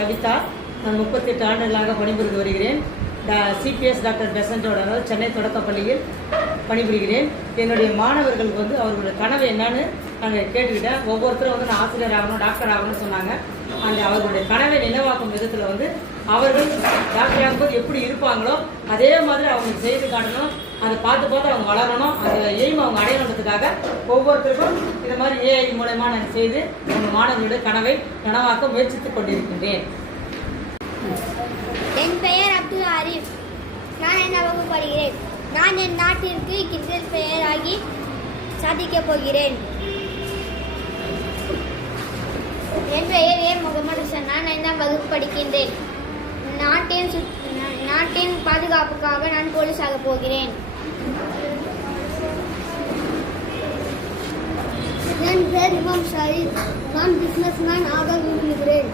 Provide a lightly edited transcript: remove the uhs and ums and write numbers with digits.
கவிதா. நான் 38 ஆண்டுகளாக பணிபுரிந்து வருகிறேன். சிபிஎஸ் டாக்டர் பெசன்டோட அதாவது சென்னை தொடக்கப்பள்ளியில் பணிபுரிகிறேன். என்னுடைய மாணவர்களுக்கு வந்து அவர்களுடைய கனவு என்னன்னு நாங்கள் கேட்டுக்கிட்டேன். ஒவ்வொருத்தரும் வந்து நான் ஆசிரியர் ஆகணும், டாக்டர் ஆகணும்னு சொன்னாங்க. அந்த அவர்களுடைய கனவை நினைவாக்கும் விதத்தில் வந்து அவர்கள் டாக்டர் ஆகும்போது எப்படி இருப்பாங்களோ அதே மாதிரி அவங்களுக்கு செய்து காட்டணும். அதை பார்த்து பார்த்து அவங்க வளரணும். அந்த எய்ம் அவங்க அடையணுன்றதுக்காக ஒவ்வொருத்தருக்கும் இந்த மாதிரி ஏஐ மூலமாக நான் செய்து அவங்க மாணவர்களுடைய கனவை நனவாக்க முயற்சித்துக் கொண்டிருக்கின்றேன். என் பெயர் அப்துல் ஆரிஃப். நான் என்ன வகுப்படுகிறேன். நான் என் நாட்டிற்கு கிரிக்கெட் பிளேயராகி சாதிக்கப் போகிறேன். என் பெயர் ஏ முகமது ஹசன். நான் என்ன வகுப்பு படிக்கின்றேன். நாட்டின் பாதுகாப்புக்காக நான் போலீஸாக போகிறேன். என் பெயர் இமாம் ஷாஹித். நான் பிஸ்னஸ் மேன் ஆக விரும்புகிறேன்.